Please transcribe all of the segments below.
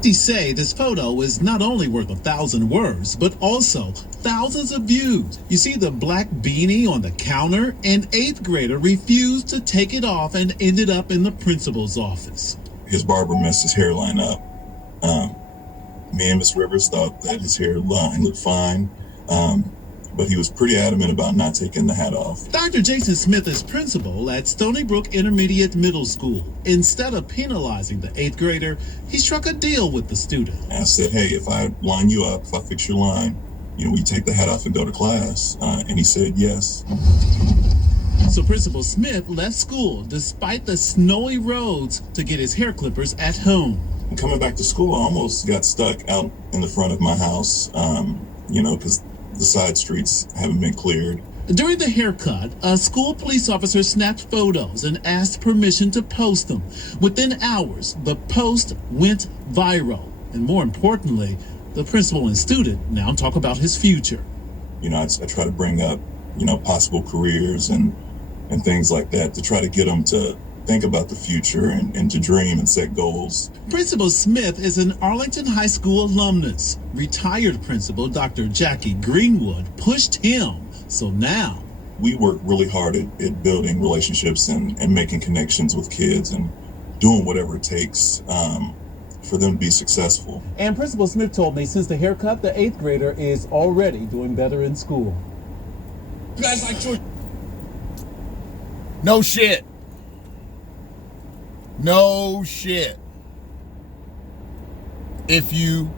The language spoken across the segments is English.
They say this photo is not only worth 1,000 words, but also thousands of views. You see the black beanie on the counter? An 8th grader refused to take it off and ended up in the principal's office. His barber messed his hairline up. Me and Miss Rivers thought that his hairline looked fine, but he was pretty adamant about not taking the hat off. Dr. Jason Smith is principal at Stony Brook Intermediate Middle School. Instead of penalizing the 8th grader, he struck a deal with the student. And I said, hey, if I line you up, if I fix your line, we take the hat off and go to class. And he said yes. So Principal Smith left school despite the snowy roads to get his hair clippers at home. And coming back to school, I almost got stuck out in the front of my house, because the side streets haven't been cleared. During the haircut, a school police officer snapped photos and asked permission to post them. Within hours, the post went viral. And more importantly, the principal and student now talk about his future. I try to bring up, possible careers and things like that to try to get them to think about the future and to dream and set goals. Principal Smith is an Arlington High School alumnus. Retired principal Dr. Jackie Greenwood pushed him. So now we work really hard at building relationships and making connections with kids and doing whatever it takes for them to be successful. And Principal Smith told me since the haircut, the 8th grader is already doing better in school. You guys like George? No shit. No shit. If you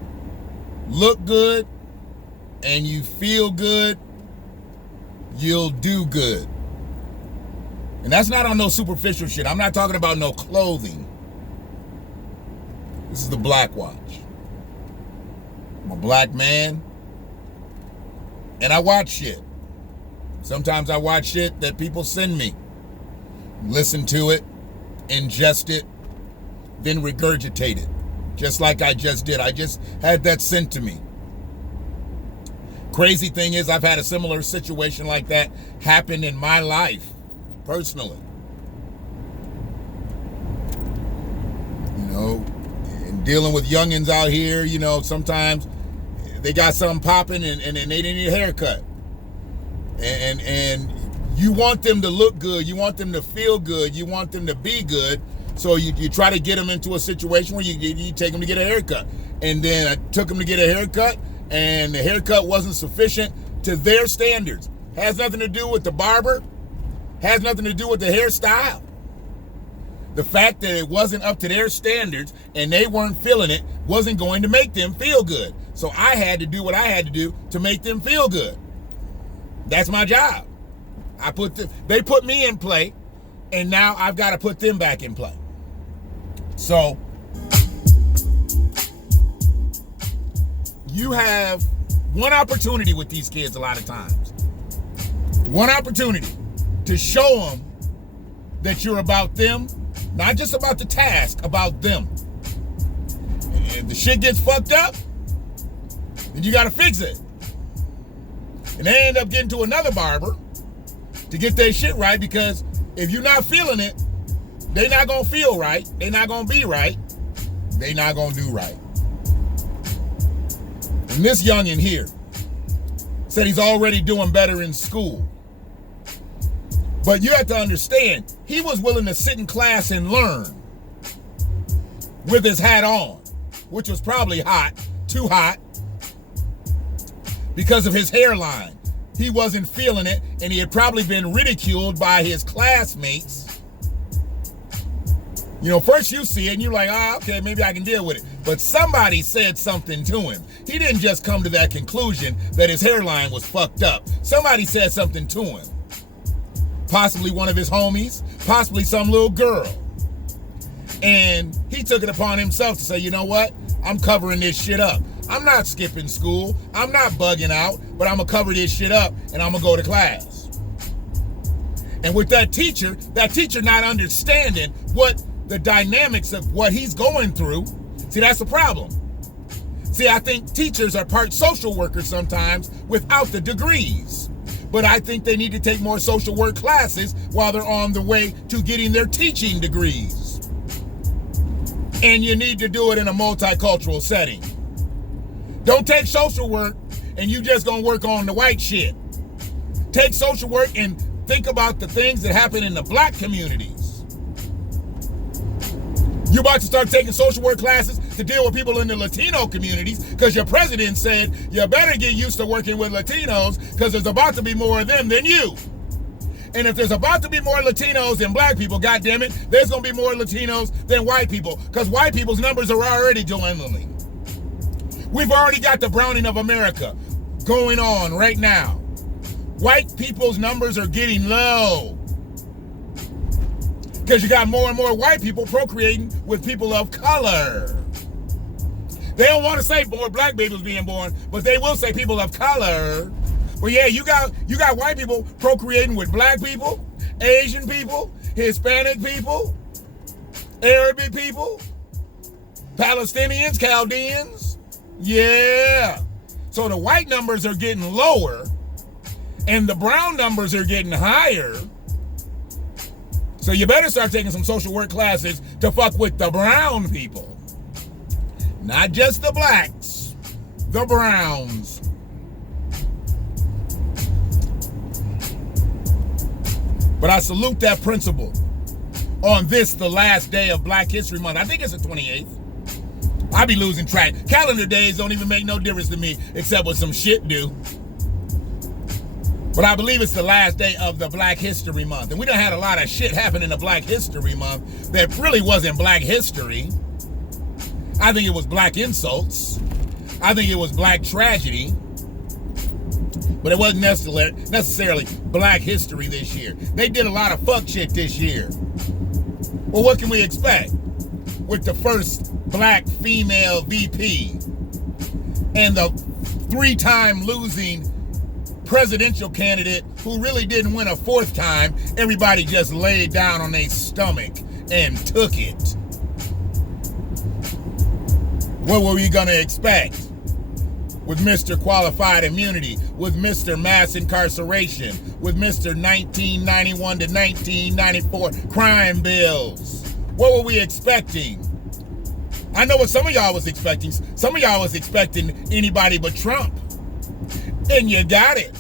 look good and you feel good, you'll do good. And that's not on no superficial shit. I'm not talking about no clothing. This is the BlackWatch. I'm a black man, and I watch shit. Sometimes I watch shit that people send me. Listen to it, ingest it, then regurgitate it. Just like I just did. I just had that sent to me. Crazy thing is, I've had a similar situation like that happen in my life, personally. And dealing with youngins out here, sometimes they got something popping and they need a haircut. And you want them to look good, you want them to feel good, you want them to be good, so you try to get them into a situation where you take them to get a haircut. And then I took them to get a haircut, and the haircut wasn't sufficient to their standards. Has nothing to do with the barber, has nothing to do with the hairstyle. The fact that it wasn't up to their standards and they weren't feeling it wasn't going to make them feel good. So I had to do what I had to do to make them feel good. That's my job. They put me in play, and now I've got to put them back in play. So you have one opportunity with these kids a lot of times. One opportunity to show them that you're about them, not just about the task, about them. And if the shit gets fucked up, then you got to fix it. And they end up getting to another barber to get their shit right, because if you're not feeling it, they're not going to feel right. They're not going to be right. They're not going to do right. And this youngin' here said he's already doing better in school. But you have to understand, he was willing to sit in class and learn with his hat on, which was probably hot, too hot, because of his hairline. He wasn't feeling it, and he had probably been ridiculed by his classmates. First you see it, and you're like, okay, maybe I can deal with it. But somebody said something to him. He didn't just come to that conclusion that his hairline was fucked up. Somebody said something to him. Possibly one of his homies, possibly some little girl. And he took it upon himself to say, you know what? I'm covering this shit up. I'm not skipping school. I'm not bugging out, but I'm going to cover this shit up, and I'm going to go to class. And with that teacher not understanding what the dynamics of what he's going through, see, that's the problem. See, I think teachers are part social workers sometimes without the degrees. But I think they need to take more social work classes while they're on the way to getting their teaching degrees. And you need to do it in a multicultural setting. Don't take social work and you just gonna work on the white shit. Take social work and think about the things that happen in the black communities. You're about to start taking social work classes to deal with people in the Latino communities because your president said you better get used to working with Latinos because there's about to be more of them than you. And if there's about to be more Latinos than black people, goddammit, there's going to be more Latinos than white people because white people's numbers are already dwindling. We've already got the browning of America going on right now. White people's numbers are getting low because you got more and more white people procreating with people of color. They don't want to say more black babies being born, but they will say people of color. Well, yeah, you got white people procreating with black people, Asian people, Hispanic people, Arabic people, Palestinians, Chaldeans. Yeah. So the white numbers are getting lower and the brown numbers are getting higher. So you better start taking some social work classes to fuck with the brown people. Not just the blacks, the browns. But I salute that principle on this, the last day of Black History Month. I think it's the 28th. I be losing track. Calendar days don't even make no difference to me except what some shit do. But I believe it's the last day of the Black History Month. And we done had a lot of shit happen in the Black History Month that really wasn't black history. I think it was black insults. I think it was black tragedy. But it wasn't necessarily black history this year. They did a lot of fuck shit this year. Well, what can we expect with the first black female VP and the 3-time losing presidential candidate who really didn't win a 4th time? Everybody just laid down on their stomach and took it. What were we gonna expect with Mr. Qualified Immunity, with Mr. Mass Incarceration, with Mr. 1991 to 1994 crime bills? What were we expecting? I know what some of y'all was expecting. Some of y'all was expecting anybody but Trump. And you got it.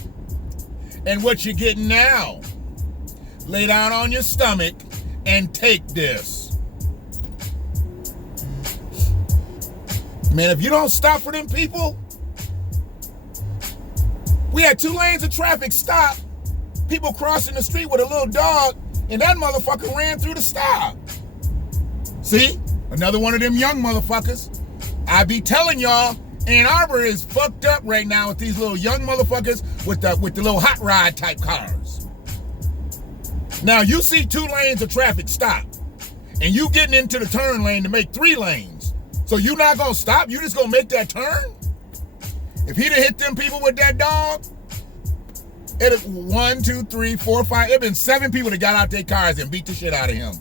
And what you getting now? Lay down on your stomach and take this. Man, if you don't stop for them people, we had 2 lanes of traffic stop, people crossing the street with a little dog, and that motherfucker ran through the stop. See? Another one of them young motherfuckers. I be telling y'all, Ann Arbor is fucked up right now with these little young motherfuckers with the little hot rod type cars. Now you see 2 lanes of traffic stop, and you getting into the turn lane to make 3 lanes. So you not gonna stop? You just gonna make that turn? If he'd have hit them people with that dog, it'd have 1, 2, 3, 4, 5. It'd been 7 people that got out their cars and beat the shit out of him.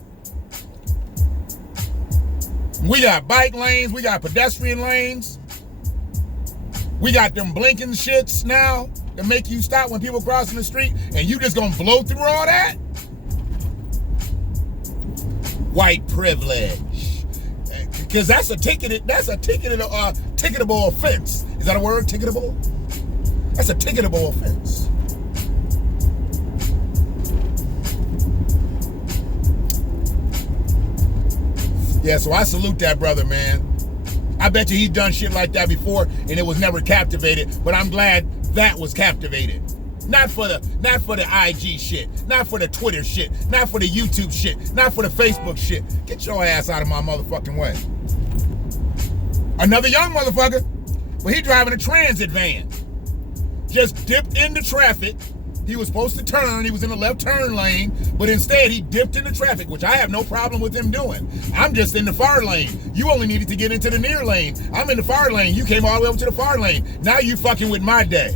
We got bike lanes, we got pedestrian lanes. We got them blinking shits now that make you stop when people crossing the street, and you just gonna blow through all that? White privilege. Because that's a ticketable offense. Is that a word? Ticketable? That's a ticketable offense. Yeah, so I salute that brother, man. I bet you he's done shit like that before and it was never captivated, but I'm glad that was captivated. Not for the IG shit, not for the Twitter shit, not for the YouTube shit, not for the Facebook shit. Get your ass out of my motherfucking way. Another young motherfucker, but he driving a transit van. Just dipped into traffic. He was supposed to turn, he was in the left turn lane, but instead he dipped into traffic, which I have no problem with him doing. I'm just in the far lane. You only needed to get into the near lane. I'm in the far lane. You came all the way over to the far lane. Now you fucking with my day.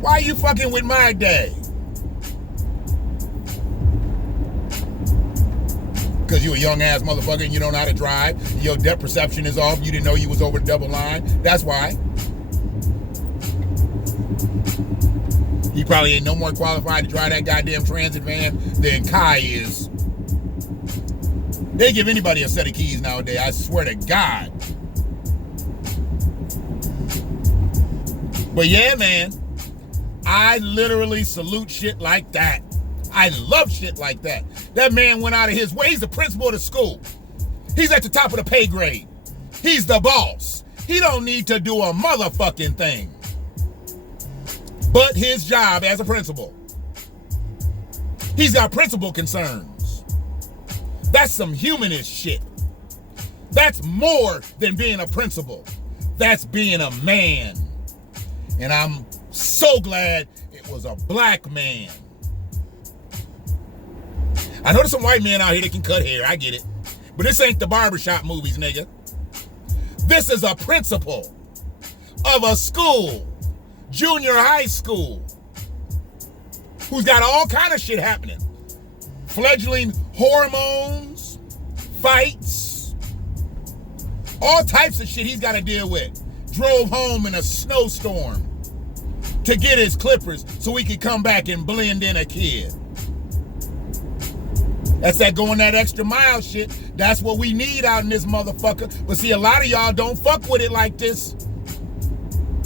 Why are you fucking with my day? Because you a young ass motherfucker and you don't know how to drive. Your depth perception is off. You didn't know you was over the double line. That's why. He probably ain't no more qualified to drive that goddamn transit van than Kai is. They give anybody a set of keys nowadays, I swear to God. But yeah, man, I literally salute shit like that. I love shit like that. That man went out of his way. He's the principal of the school. He's at the top of the pay grade. He's the boss. He don't need to do a motherfucking thing but his job as a principal. He's got principal concerns. That's some humanist shit. That's more than being a principal. That's being a man. And I'm so glad it was a black man. I know there's some white men out here that can cut hair. I get it. But this ain't the barbershop movies, nigga. This is a principal of a school, junior high school, who's got all kind of shit happening. Fledgling hormones, fights, all types of shit he's got to deal with. Drove home in a snowstorm to get his clippers so he could come back and blend in a kid. That's that going that extra mile shit. That's what we need out in this motherfucker. But see, a lot of y'all don't fuck with it like this.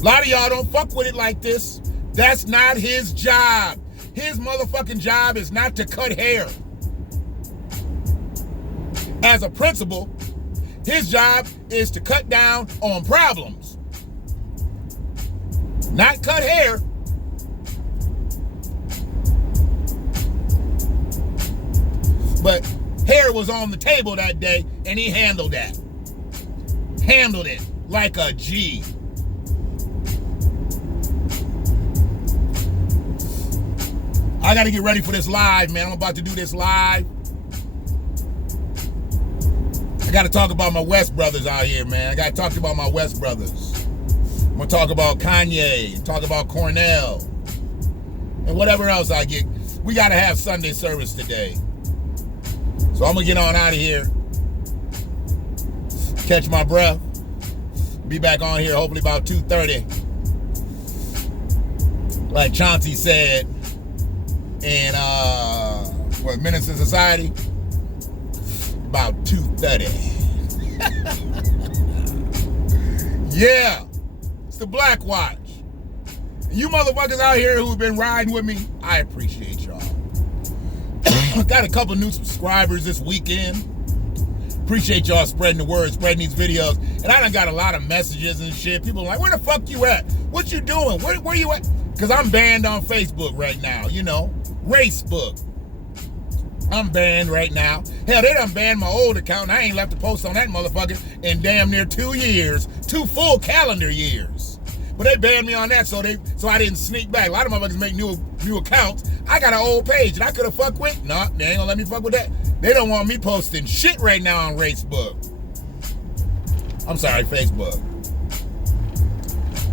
A lot of y'all don't fuck with it like this. That's not his job. His motherfucking job is not to cut hair. As a principal, his job is to cut down on problems. Not cut hair. But hair was on the table that day, and he handled that. Handled it like a G. I got to get ready for this live, man. I'm about to do this live. I got to talk about my West brothers out here, man. I got to talk about my West brothers. I'm going to talk about Kanye, talk about Cornell, and whatever else I get. We got to have Sunday service today. So I'm going to get on out of here, catch my breath, be back on here hopefully about 2:30. Like Chauncey said in Menace to Society, about 2:30. Yeah, it's the BlackWatch. You motherfuckers out here who've been riding with me, I appreciate y'all. Got a couple new subscribers this weekend. Appreciate y'all spreading the word, spreading these videos. And I done got a lot of messages and shit. People are like, where the fuck you at? What you doing? Where you at? Because I'm banned on Facebook right now, you know. Racebook. I'm banned right now. Hell, they done banned my old account. And I ain't left a post on that motherfucker in damn near 2 years. 2 full calendar years. But they banned me on that, so I didn't sneak back. A lot of motherfuckers make new accounts. I got an old page that I could have fucked with. No, they ain't gonna let me fuck with that. They don't want me posting shit right now on Racebook. I'm sorry, Facebook.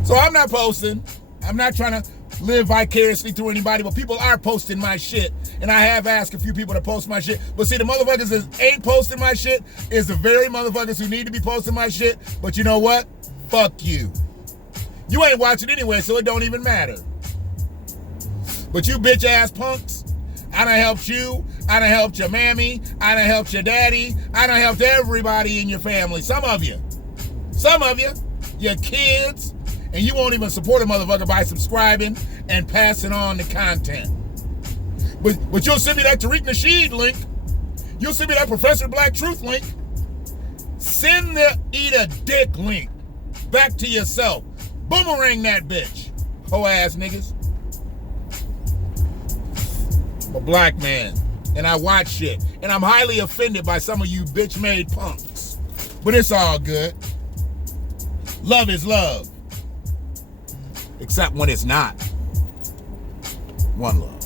So I'm not posting. I'm not trying to live vicariously through anybody, but people are posting my shit. And I have asked a few people to post my shit. But see, the motherfuckers that ain't posting my shit is the very motherfuckers who need to be posting my shit. But you know what? Fuck you. You ain't watching anyway, so it don't even matter. But you bitch ass punks, I done helped you, I done helped your mammy, I done helped your daddy, I done helped everybody in your family. Some of you, your kids, and you won't even support a motherfucker by subscribing and passing on the content. But you'll send me that Tariq Nasheed link, you'll send me that Professor Black Truth link, send the eat a dick link back to yourself. Boomerang that bitch, hoe ass niggas. I'm a black man, and I watch shit, and I'm highly offended by some of you bitch-made punks. But it's all good. Love is love. Except when it's not. One love.